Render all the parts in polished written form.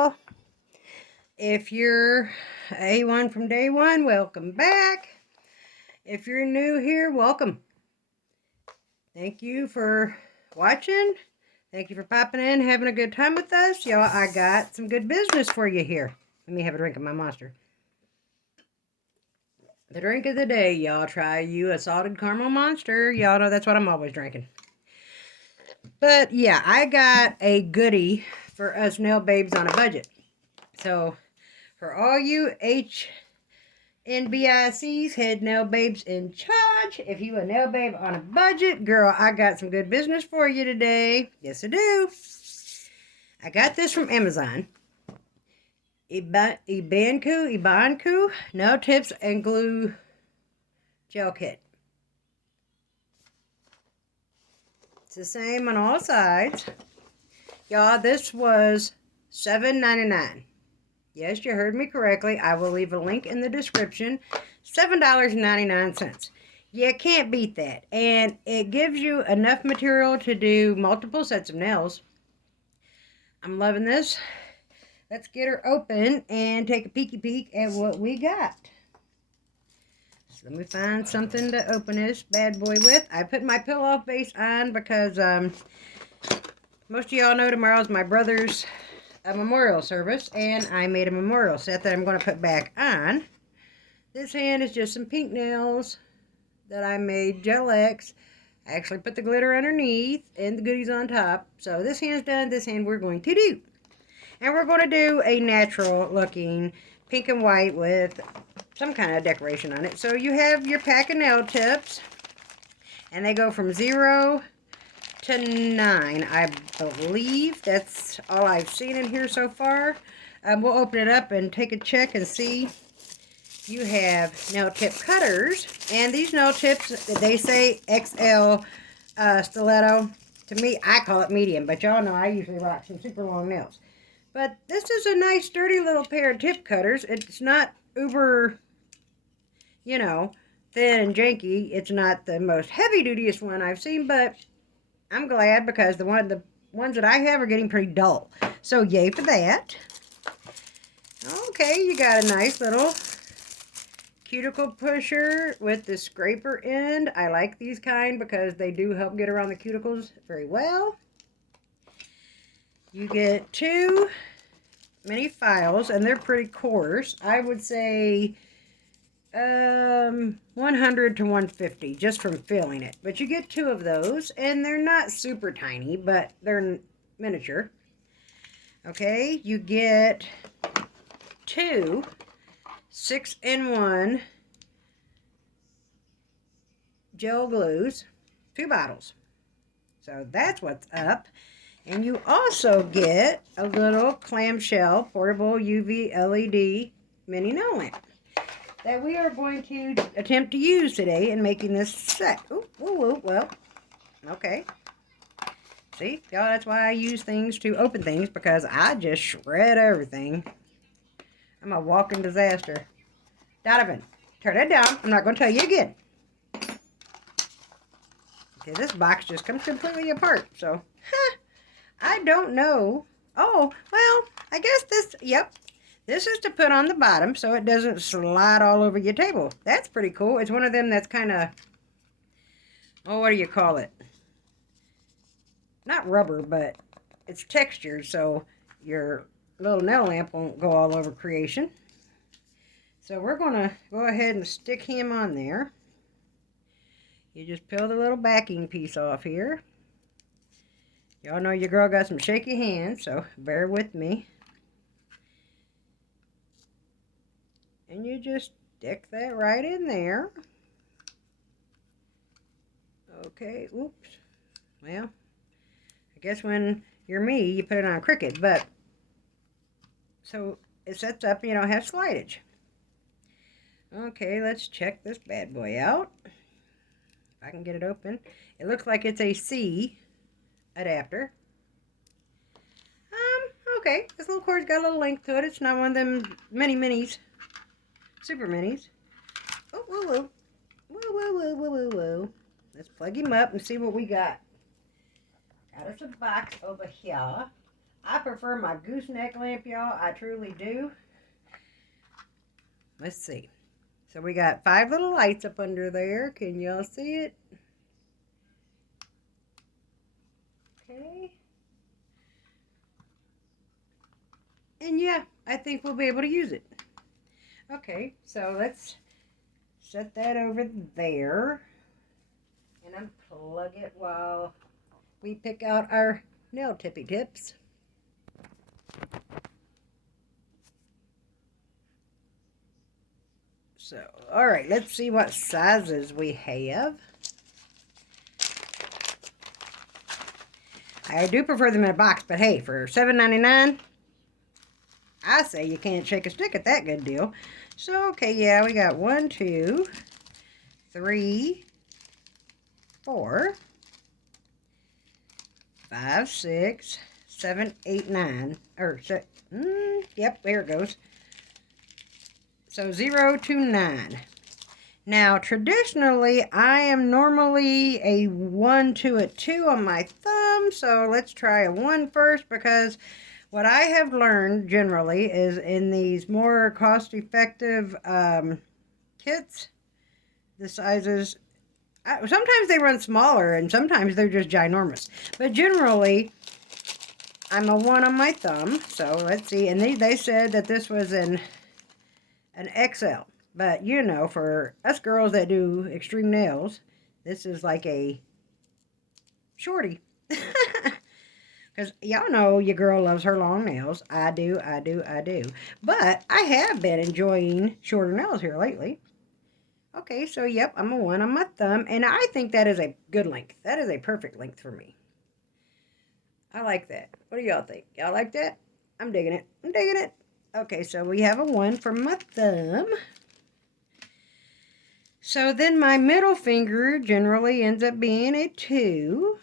y'all. If you're A1 from day one, welcome back. If you're new here, welcome. Thank you for watching. Thank you for popping in, having a good time with us. Y'all, I got some good business for you here. Let me have a drink of my Monster. The drink of the day, y'all. Try you a salted caramel Monster. Y'all know that's what I'm always drinking. But yeah, I got a goodie for us nail babes on a budget. So for all you HNBICs, head nail babes in charge, if you a nail babe on a budget, girl, I got some good business for you today. Yes, I do. I got this from Amazon. Ibanku, nail tips and glue gel kit. It's the same on all sides. Y'all, this was $7.99. Yes, you heard me correctly. I will leave a link in the description. $7.99. You can't beat that. And it gives you enough material to do multiple sets of nails. I'm loving this. Let's get her open and take a peeky peek at what we got. So let me find something to open this bad boy with. I put my pillow face on because most of y'all know tomorrow's my brother's memorial service, and I made a memorial set that I'm going to put back on. This hand is just some pink nails that I made Gel X. I actually put the glitter underneath and the goodies on top. So this hand's done. This hand we're going to do. And we're going to do a natural looking pink and white with some kind of decoration on it. So you have your pack of nail tips, and they go from 0 to 9, I believe. That's all I've seen in here so far. We'll open it up and take a check and see. You have nail tip cutters, and these nail tips, they say XL stiletto. To me, I call it medium, but y'all know I usually rock some super long nails. But this is a nice, sturdy little pair of tip cutters. It's not uber, thin and janky. It's not the most heavy-dutyest one I've seen, but I'm glad because the ones that I have are getting pretty dull. So yay for that. Okay, you got a nice little cuticle pusher with the scraper end. I like these kind because they do help get around the cuticles very well. You get 2 mini files, and they're pretty coarse. I would say 100 to 150 just from filling it. But you get 2 of those, and they're not super tiny, but they're miniature. Okay, you get 2 6-in-1 gel glues, 2 bottles. So that's what's up. And you also get a little clamshell portable UV LED mini nail lamp that we are going to attempt to use today in making this set. Ooh, well, okay. See, y'all, that's why I use things to open things, because I just shred everything. I'm a walking disaster. Donovan, turn it down. I'm not going to tell you again. Okay, this box just comes completely apart, so, I don't know. Oh, well, I guess this is to put on the bottom so it doesn't slide all over your table. That's pretty cool. It's one of them that's kind of, what do you call it? Not rubber, but it's textured, so your little nail lamp won't go all over creation. So we're going to go ahead and stick him on there. You just peel the little backing piece off here. Y'all know your girl got some shaky hands, so bear with me. And you just stick that right in there. Okay, oops. Well, I guess when you're me, you put it on crooked, but so it sets up and you don't have slidage. Okay, let's check this bad boy out. If I can get it open. It looks like it's a C adapter. Okay, this little cord's got a little length to it. It's not one of them minis, super minis. Oh, whoa. Let's plug him up and see what we got. Got us a box over here. I prefer my gooseneck lamp, y'all. I truly do. Let's see. So we got 5 little lights up under there. Can y'all see it? Okay. And yeah, I think we'll be able to use it. Okay, so let's set that over there and unplug it while we pick out our nail tippy tips. So, all right, let's see what sizes we have. I do prefer them in a box, but hey, for $7.99, I say you can't shake a stick at that good deal. So, okay, yeah, we got 1, 2, 3, 4, 5, 6, 7, 8, 9. Yep, there it goes. So 0 to 9. Now, traditionally, I am normally a 1 to a 2 on my thumb. So let's try a 1 first, because what I have learned generally is in these more cost-effective kits, the sizes, sometimes they run smaller and sometimes they're just ginormous. But generally, I'm a 1 on my thumb. So let's see. And they said that this was an XL. But, you know, for us girls that do extreme nails, this is like a shorty. Because y'all know your girl loves her long nails. I do. But I have been enjoying shorter nails here lately. Okay, so yep, I'm a 1 on my thumb. And I think that is a good length. That is a perfect length for me. I like that. What do y'all think? Y'all like that? I'm digging it. Okay, so we have a 1 for my thumb. So then my middle finger generally ends up being a 2.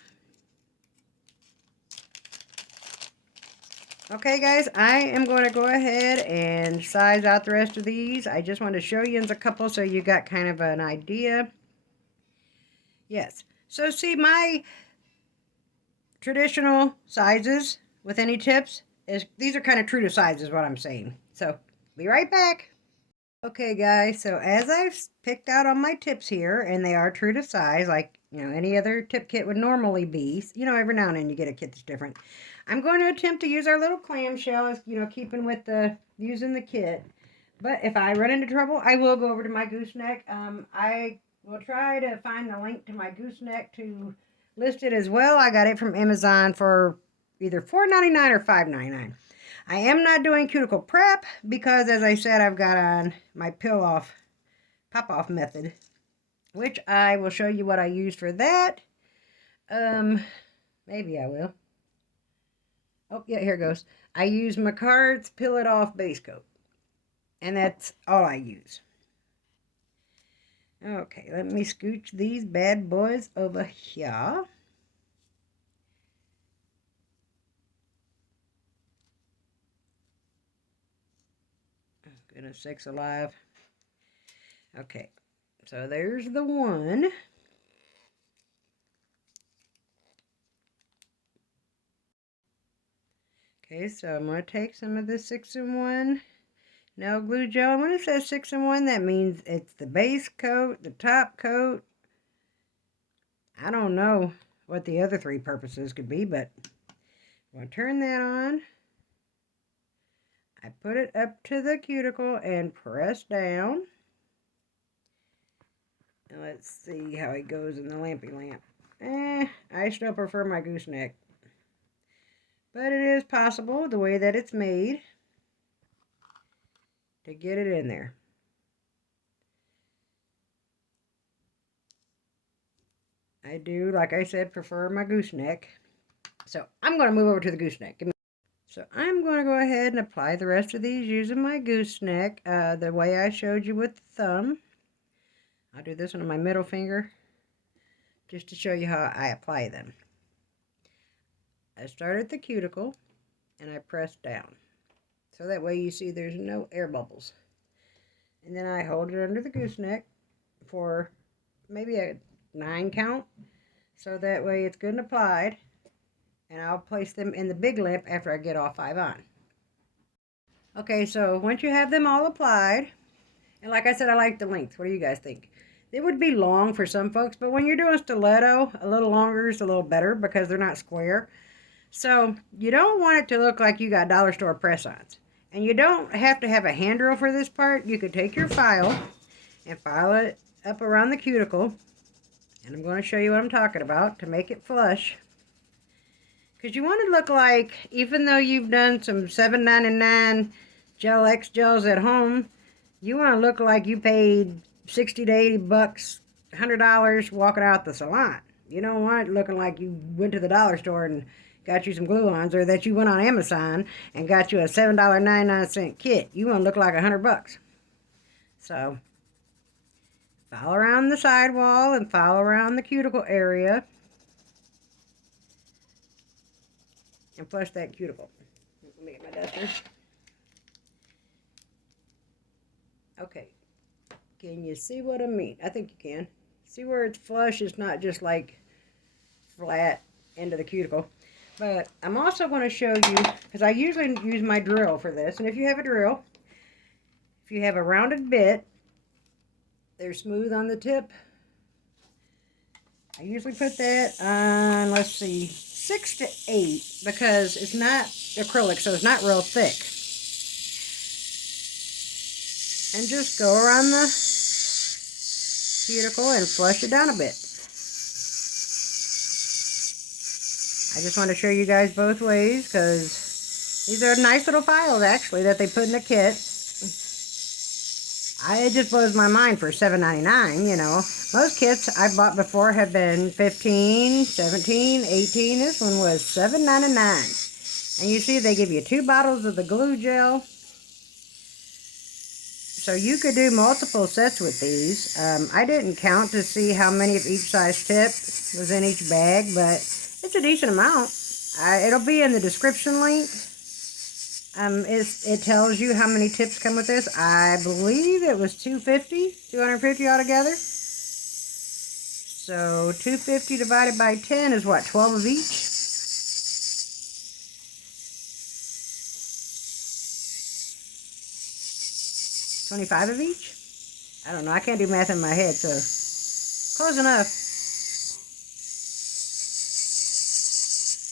Okay, guys, I am going to go ahead and size out the rest of these. I just want to show you in a couple so you got kind of an idea. Yes. So see, my traditional sizes with any tips, these are kind of true to size is what I'm saying. So be right back. Okay, guys, so as I've picked out on my tips here, and they are true to size, like, you know, any other tip kit would normally be. You know, every now and then you get a kit that's different. I'm going to attempt to use our little clamshell, you know, keeping with using the kit. But if I run into trouble, I will go over to my gooseneck. I will try to find the link to my gooseneck to list it as well. I got it from Amazon for either $4.99 or $5.99. I am not doing cuticle prep because, as I said, I've got on my pop-off method, which I will show you what I use for that. Maybe I will. Oh, yeah, here goes. I use Macard's Peel It Off base coat, and that's all I use. Okay, let me scooch these bad boys over here. Goodness sakes alive. Okay, so there's the 1. Okay, so I'm going to take some of the 6-in-1 nail glue gel. When it says 6-in-1, that means it's the base coat, the top coat. I don't know what the other 3 purposes could be, but I'm going to turn that on. I put it up to the cuticle and press down. And let's see how it goes in the lampy lamp. I still prefer my gooseneck. But it is possible, the way that it's made, to get it in there. I do, like I said, prefer my gooseneck. So I'm going to move over to the gooseneck. So I'm going to go ahead and apply the rest of these using my gooseneck the way I showed you with the thumb. I'll do this one on my middle finger just to show you how I apply them. I start at the cuticle and I press down. So that way you see there's no air bubbles. And then I hold it under the gooseneck for maybe a 9 count. So that way it's good and applied. And I'll place them in the big lamp after I get all 5 on. Okay, so once you have them all applied, and like I said, I like the length. What do you guys think? It would be long for some folks, but when you're doing stiletto, a little longer is a little better because they're not square. So you don't want it to look like you got dollar store press-ons. And you don't have to have a hand drill for this part. You could take your file and file it up around the cuticle. And I'm going to show you what I'm talking about to make it flush. Because you want to look like, even though you've done some $7.99 Gel X gels at home, you want to look like you paid 60 to 80 bucks, $100 walking out the salon. You don't want it looking like you went to the dollar store and got you some glue-ons, or that you went on Amazon and got you a $7.99 kit. You want to look like $100. So, file around the sidewall and file around the cuticle area. And flush that cuticle. Let me get my duster. Okay. Can you see what I mean? I think you can. See where it's flush? It's not just like flat into the cuticle. But I'm also going to show you, because I usually use my drill for this. And if you have a drill, if you have a rounded bit, they're smooth on the tip. I usually put that on, let's see, 6 to 8, because it's not acrylic, so it's not real thick. And just go around the cuticle and flush it down a bit. I just want to show you guys both ways, because these are nice little files actually that they put in the kit. It just blows my mind for $7.99, you know. Most kits I've bought before have been $15, $17, $18. This one was $7.99. And you see they give you 2 bottles of the glue gel. So you could do multiple sets with these. I didn't count to see how many of each size tip was in each bag, but it's a decent amount. It'll be in the description link. It tells you how many tips come with this. I believe it was 250 altogether. So 250 divided by 10 is what, 12 of each? $25 of each? I don't know. I can't do math in my head, so close enough.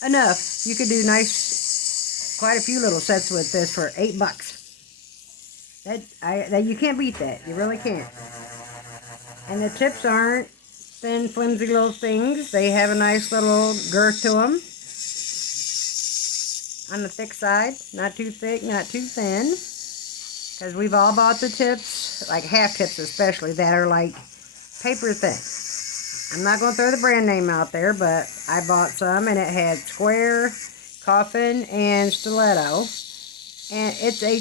Enough. You could do quite a few little sets with this for $8. That you can't beat that. You really can't. And the tips aren't thin, flimsy little things. They have a nice little girth to them. On the thick side. Not too thick, not too thin. Because we've all bought the tips, like half tips especially, that are like paper thin. I'm not going to throw the brand name out there, but I bought some and it had square, coffin, and stiletto. And it's a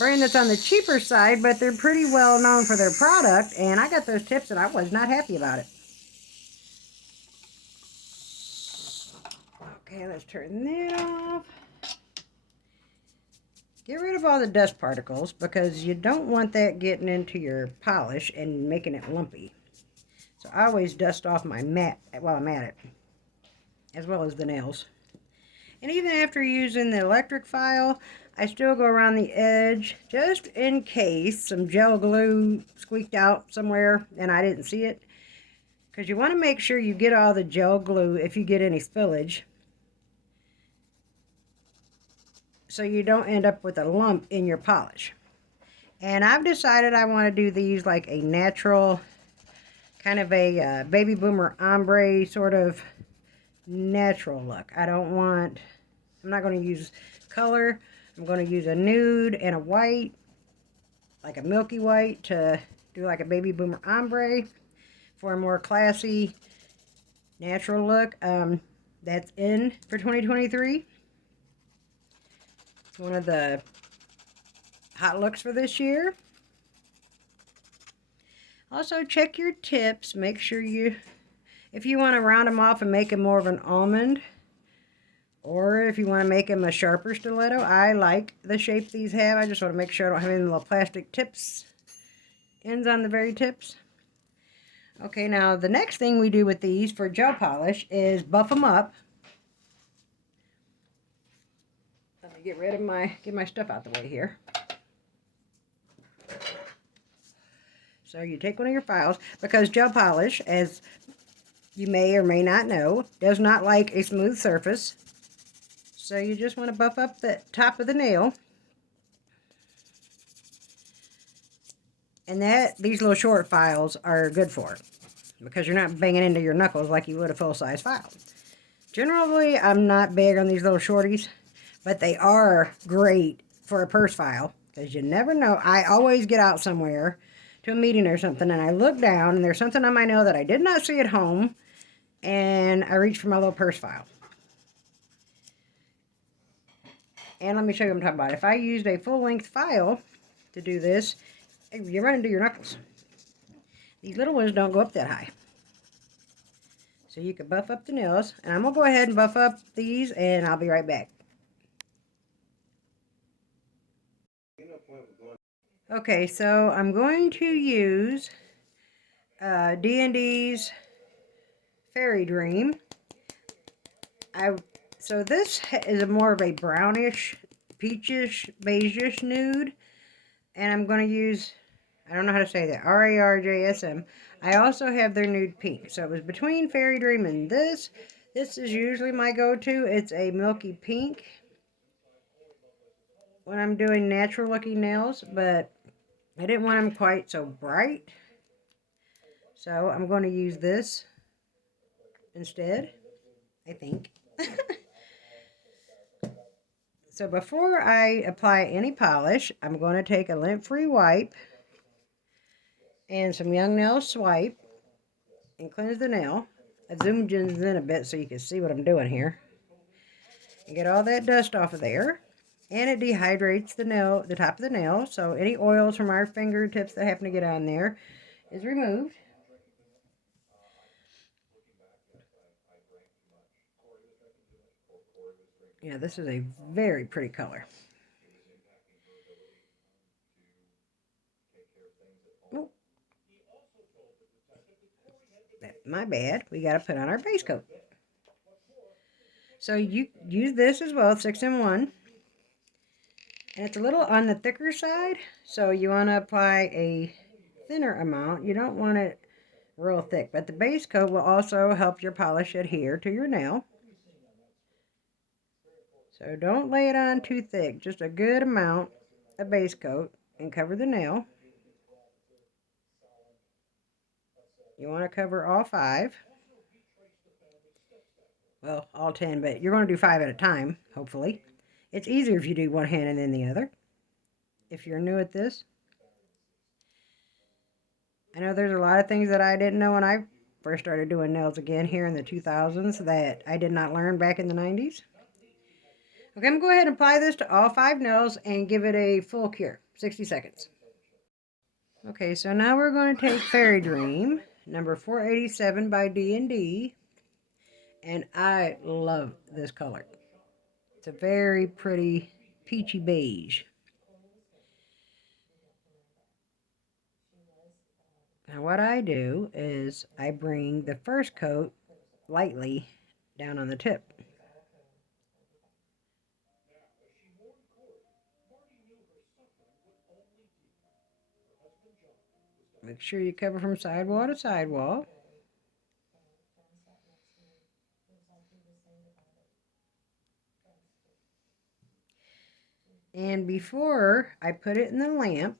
brand that's on the cheaper side, but they're pretty well known for their product. And I got those tips and I was not happy about it. Okay, let's turn that off. Get rid of all the dust particles, because you don't want that getting into your polish and making it lumpy. So I always dust off my mat while I'm at it, as well as the nails. And even after using the electric file, I still go around the edge, just in case some gel glue squeaked out somewhere and I didn't see it. Because you want to make sure you get all the gel glue if you get any spillage, so you don't end up with a lump in your polish. And I've decided I want to do these like a natural, kind of a baby boomer ombre sort of natural look. I'm not going to use color. I'm going to use a nude and a white, like a milky white, to do like a baby boomer ombre for a more classy, natural look. That's in for 2023. It's one of the hot looks for this year. Also, check your tips. Make sure if you want to round them off and make them more of an almond, or if you want to make them a sharper stiletto. I like the shape these have. I just want to make sure I don't have any little plastic ends on the very tips. Okay, now the next thing we do with these for gel polish is buff them up. Let me get my stuff out the way here. So you take one of your files, because gel polish, as you may or may not know, does not like a smooth surface. So you just want to buff up the top of the nail. And these little short files are good for, because you're not banging into your knuckles like you would a full-size file. Generally, I'm not big on these little shorties, but they are great for a purse file, because you never know. I always get out somewhere to a meeting or something, and I look down, and there's something on my nail that I did not see at home, and I reach for my little purse file. And let me show you what I'm talking about. If I used a full-length file to do this, you run into your knuckles. These little ones don't go up that high. So you can buff up the nails. And I'm going to go ahead and buff up these, and I'll be right back. Okay, so I'm going to use D&D's Fairy Dream. So this is more of a brownish, peachish, beigeish nude. And I'm going to use, I don't know how to say that, RARJSM. I also have their nude pink. So it was between Fairy Dream and this. This is usually my go-to. It's a milky pink when I'm doing natural looking nails, but I didn't want them quite so bright. So I'm going to use this instead, I think. So before I apply any polish, I'm going to take a lint-free wipe and some Young Nail Swipe and cleanse the nail. I zoomed in a bit so you can see what I'm doing here. And get all that dust off of there. And it dehydrates the nail, the top of the nail, so any oils from our fingertips that happen to get on there is removed. Yeah, this is a very pretty color. Oh, my bad. We got to put on our base coat. So you use this as well, 6-in-1. And it's a little on the thicker side, so you want to apply a thinner amount. You don't want it real thick, but the base coat will also help your polish adhere to your nail. So don't lay it on too thick, just a good amount of base coat, and cover the nail. You want to cover all 5. Well, all 10, but you're going to do 5 at a time, hopefully. It's easier if you do one hand and then the other, if you're new at this. I know there's a lot of things that I didn't know when I first started doing nails again here in the 2000s that I did not learn back in the 90s. Okay, I'm going to go ahead and apply this to all 5 nails and give it a full cure, 60 seconds. Okay, so now we're going to take Fairy Dream, number 487 by D&D, and I love this color. It's a very pretty peachy beige. Now what I do is I bring the first coat lightly down on the tip. Make sure you cover from sidewall to sidewall. And before I put it in the lamp,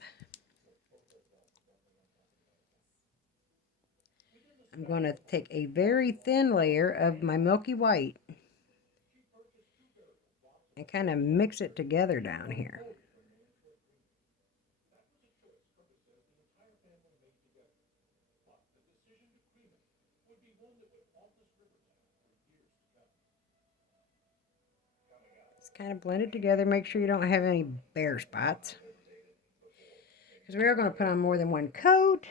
I'm going to take a very thin layer of my milky white and kind of mix it together down here. Just kind of blend it together. Make sure you don't have any bare spots, because we are going to put on more than one coat.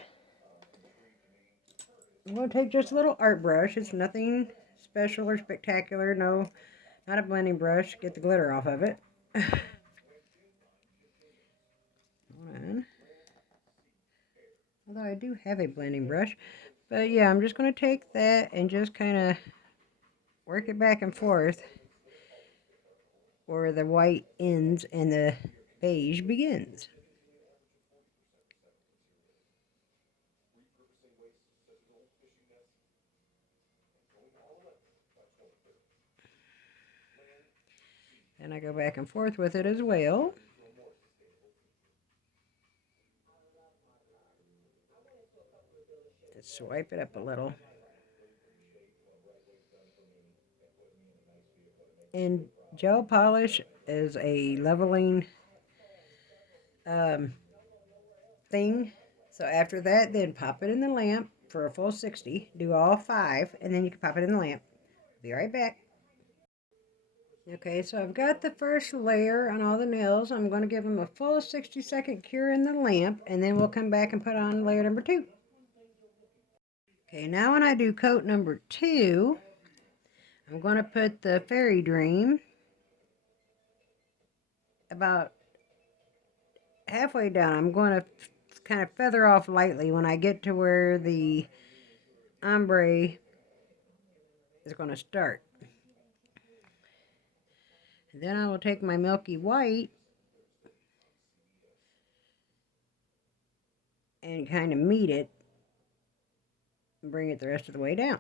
I'm going to take just a little art brush. It's nothing special or spectacular. No, not a blending brush. Get the glitter off of it. Although I do have a blending brush. But yeah, I'm just going to take that and just kind of work it back and forth. where the white ends and the beige begins. And I go back and forth with it as well. Just swipe it up a little. And gel polish is a leveling thing. So after that, then pop it in the lamp for a full 60. Do all 5, and then you can pop it in the lamp. Be right back. Okay, so I've got the first layer on all the nails. I'm going to give them a full 60-second cure in the lamp, and then we'll come back and put on layer number 2. Okay, now when I do coat number 2, I'm going to put the Fairy Dream about halfway down. I'm going to kind of feather off lightly when I get to where the ombre is going to start. And then I will take my milky white and kind of meet it and bring it the rest of the way down.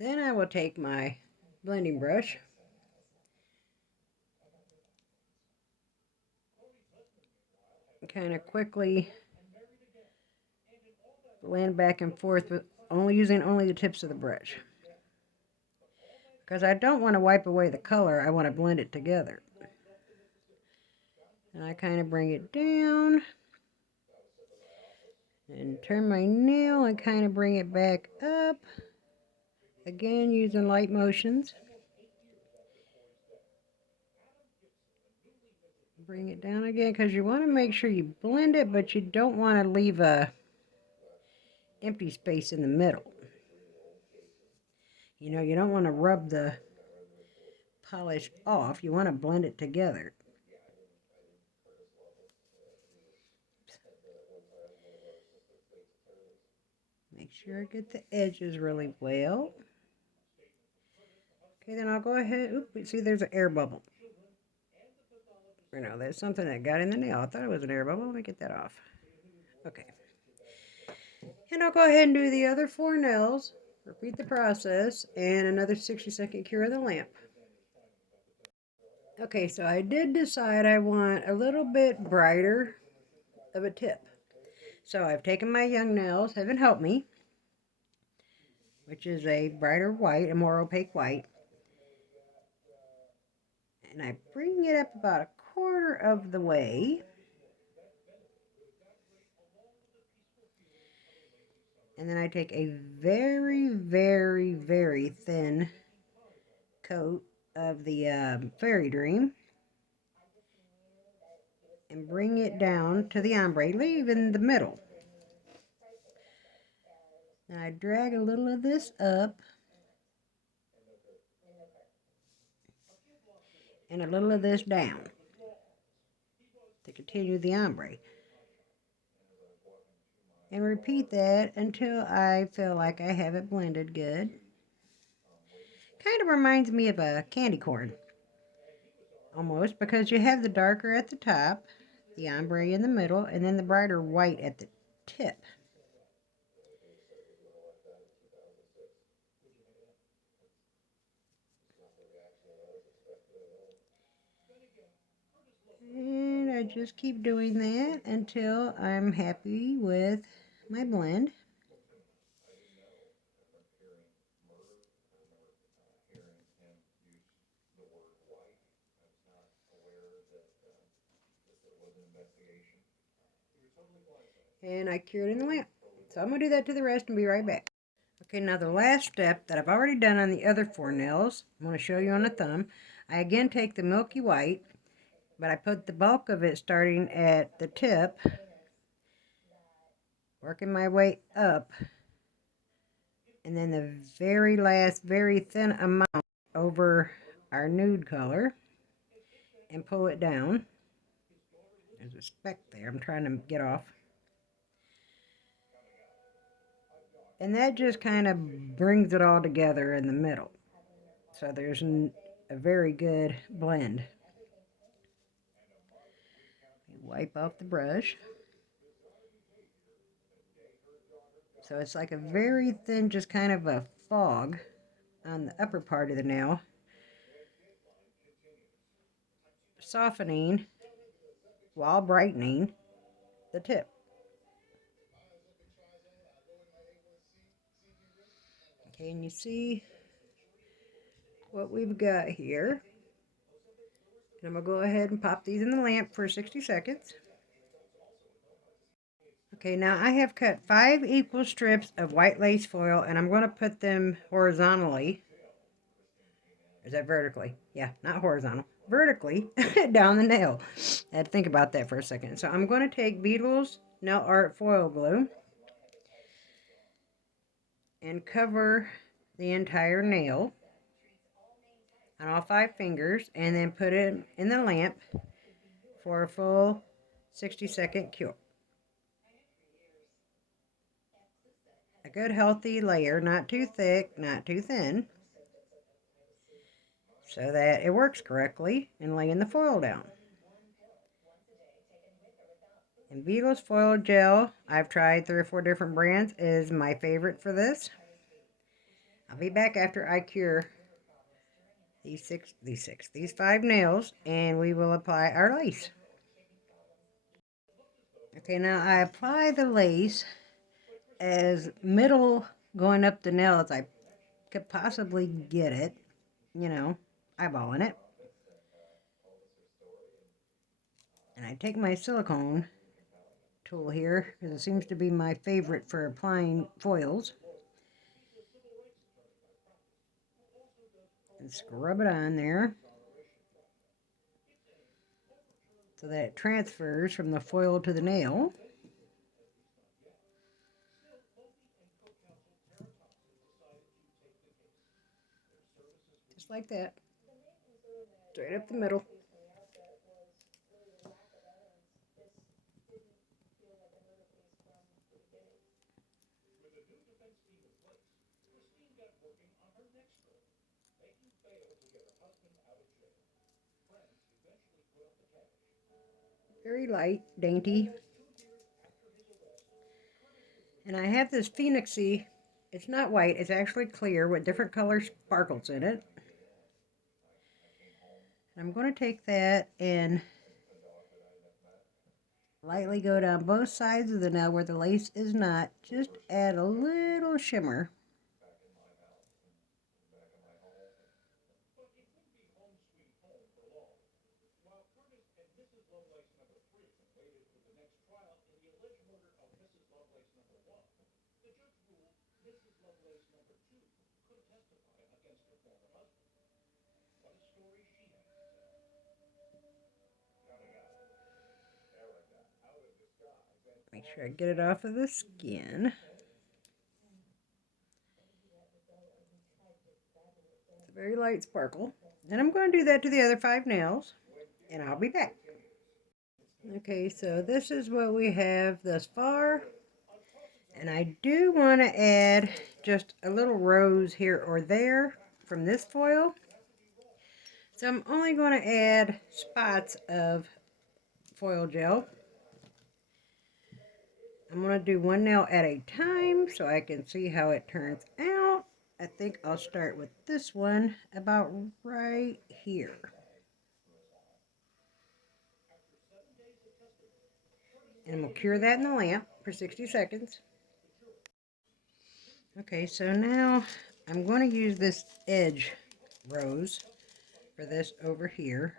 Then I will take my blending brush and kind of quickly blend back and forth with using only the tips of the brush. Because I don't want to wipe away the color, I want to blend it together. And I kind of bring it down and turn my nail and kind of bring it back up. Again, using light motions. Bring it down again because you want to make sure you blend it, but you don't want to leave a empty space in the middle. You know, you don't want to rub the polish off. You want to blend it together. Make sure I get the edges really well. Okay, then I'll go ahead. Oops, see, there's an air bubble. You know, there's something that got in the nail. I thought it was an air bubble. Let me get that off. Okay. And I'll go ahead and do the other 4 nails. Repeat the process and another 60-second cure of the lamp. Okay, so I did decide I want a little bit brighter of a tip. So I've taken my young nails, Heaven Help Me, which is a brighter white, a more opaque white. And I bring it up about a quarter of the way. And then I take a very, very, very thin coat of the Fairy Dream and bring it down to the ombre, leaving the middle. Now I drag a little of this up and a little of this down to continue the ombre. And repeat that until I feel like I have it blended good. Kind of reminds me of a candy corn. Almost, because you have the darker at the top, the ombre in the middle, and then the brighter white at the tip. And I just keep doing that until I'm happy with my blend. And I cured in the lamp. So I'm going to do that to the rest and be right back. Okay, now the last step that I've already done on the other 4 nails, I'm going to show you on the thumb. I again take the milky white, but I put the bulk of it starting at the tip, working my way up, and then the very last, very thin amount over our nude color. and pull it down. There's a speck there I'm trying to get off. And that just kind of brings it all together in the middle. So there's a very good blend. Wipe off the brush. So it's like a very thin, just kind of a fog on the upper part of the nail, softening while brightening the tip. Okay, and you see what we've got here. And I'm going to go ahead and pop these in the lamp for 60 seconds. Okay, now I have cut 5 equal strips of white lace foil, and I'm going to put them horizontally. Is that vertically? Yeah, not horizontal. Vertically down the nail. I had to think about that for a second. So I'm going to take Beetle's Nail Art Foil Glue and cover the entire nail on all 5 fingers, and then put it in the lamp for a full 60-second cure. A good healthy layer, not too thick, not too thin, so that it works correctly in laying the foil down. And Beetle's Foil Gel, I've tried 3 or 4 different brands, is my favorite for this. I'll be back after I cure these 5 nails, and we will apply our lace. Okay, now I apply the lace as middle going up the nail as I could possibly get it, you know, eyeballing it. And I take my silicone tool here, because it seems to be my favorite for applying foils, and scrub it on there so that it transfers from the foil to the nail. Just like that. Straight up the middle. Very light, dainty. And I have this Phoenixy. It's not white, it's actually clear with different color sparkles in it. And I'm going to take that and lightly go down both sides of the nail where the lace is not. Just add a little shimmer. Make sure I get it off of the skin. It's a very light sparkle. And I'm going to do that to the other 5 nails, and I'll be back. Okay, so this is what we have thus far. And I do want to add just a little rose here or there from this foil. So I'm only going to add spots of foil gel. I'm going to do 1 nail at a time so I can see how it turns out. I think I'll start with this one about right here. And we'll cure that in the lamp for 60 seconds. Okay, so now I'm going to use this edge rose for this over here.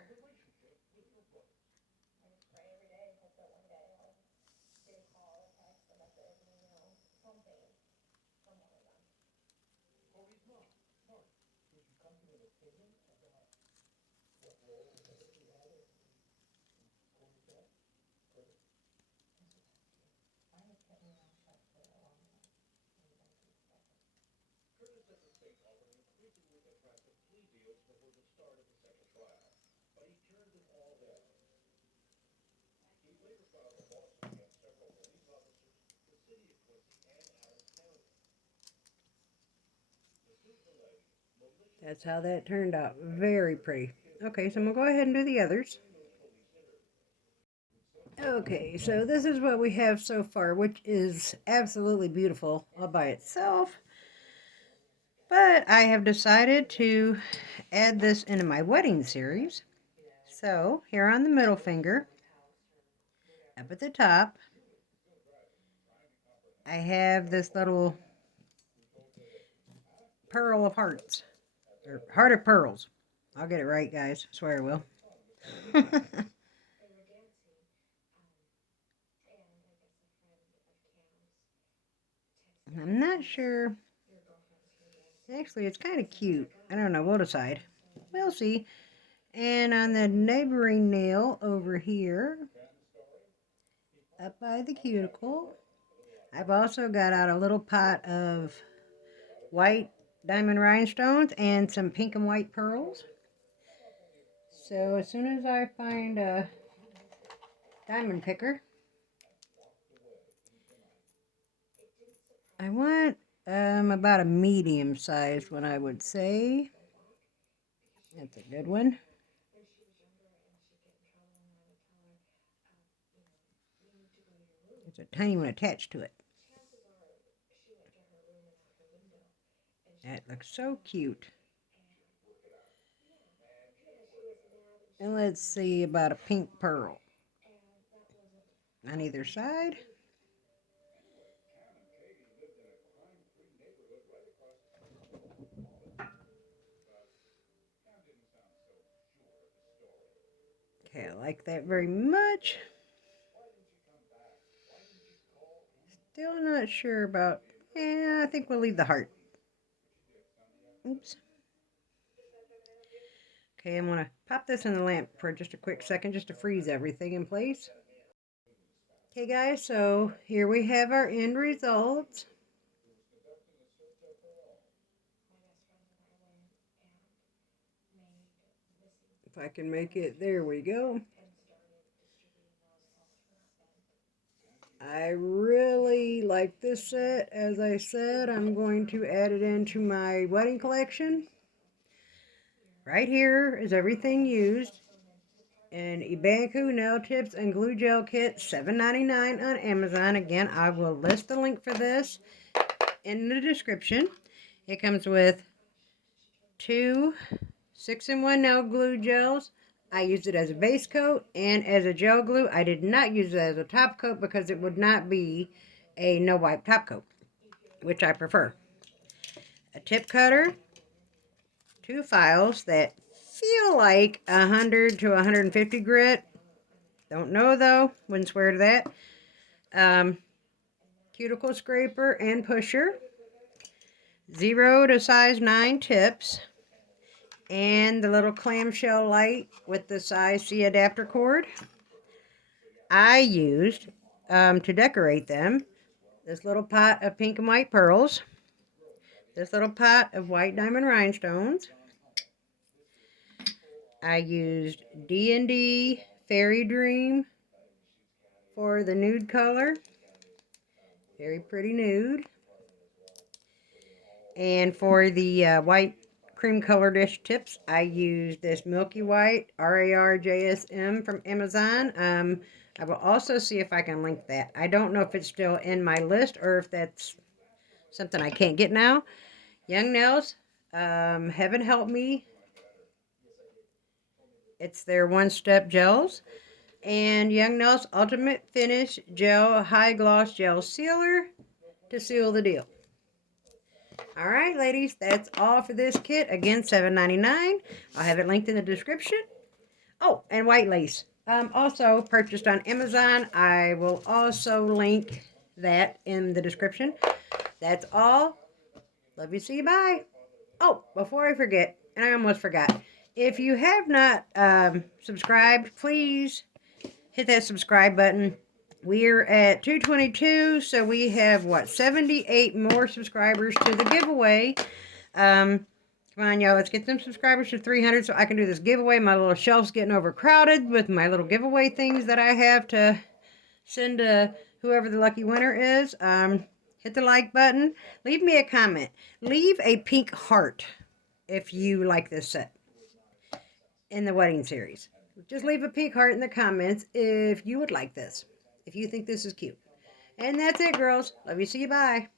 That's how that turned out. Very pretty. Okay, so I'm going to go ahead and do the others. Okay, so this is what we have so far, which is absolutely beautiful all by itself. But I have decided to add this into my wedding series. So here on the middle finger, up at the top, I have this little pearl of hearts, or heart of pearls. I'll get it right, guys. I swear I will. I'm not sure. Actually, it's kind of cute. I don't know. We'll decide. We'll see. And on the neighboring nail over here, up by the cuticle, I've also got out a little pot of white diamond rhinestones and some pink and white pearls. So as soon as I find a diamond picker, I want about a medium sized one, I would say. That's a good one. There's a tiny one attached to it. That looks so cute. And let's see about a pink pearl on either side. Okay, I like that very much. Still not sure about, I think we'll leave the heart. Oops. Okay, I'm going to pop this in the lamp for just a quick second just to freeze everything in place. Okay guys, so here we have our end results. If I can make it, there we go. I really like this set. As I said, I'm going to add it into my wedding collection. Right here is everything used. An Ibanku nail tips and glue gel kit, $7.99 on Amazon. Again, I will list the link for this in the description. It comes with 2 6-in-1 nail glue gels. I used it as a base coat and as a gel glue. I did not use it as a top coat because it would not be a no wipe top coat, which I prefer. A tip cutter, 2 files that feel like 100 to 150 grit. Don't know though, wouldn't swear to that. Cuticle scraper and pusher, 0 to size 9 tips, and the little clamshell light with the size C adapter cord. I used, to decorate them, this little pot of pink and white pearls, this little pot of white diamond rhinestones. I used D&D Fairy Dream for the nude color. Very pretty nude. And for the white cream color dish tips, I used this Milky White RARJSM from Amazon. I will also see if I can link that. I don't know if it's still in my list or if that's something I can't get now. Young Nails, Heaven Help Me. It's their one-step gels. And Young Nails Ultimate Finish Gel High Gloss Gel Sealer to seal the deal. Alright, ladies, that's all for this kit. Again, $7.99. I'll have it linked in the description. Oh, and white lace. Also purchased on Amazon. I will also link that in the description. That's all. Love you. See you. Bye. Oh, before I forget, and I almost forgot. If you have not subscribed, please hit that subscribe button. We're at 222, so we have, 78 more subscribers to the giveaway. Come on, y'all, let's get them subscribers to 300 so I can do this giveaway. My little shelf's getting overcrowded with my little giveaway things that I have to send to whoever the lucky winner is. Hit the like button. Leave me a comment. Leave a pink heart if you like this set in the wedding series. Just leave a pink heart in the comments if you would like this. If you think this is cute. And that's it, girls. Love you. See you. Bye.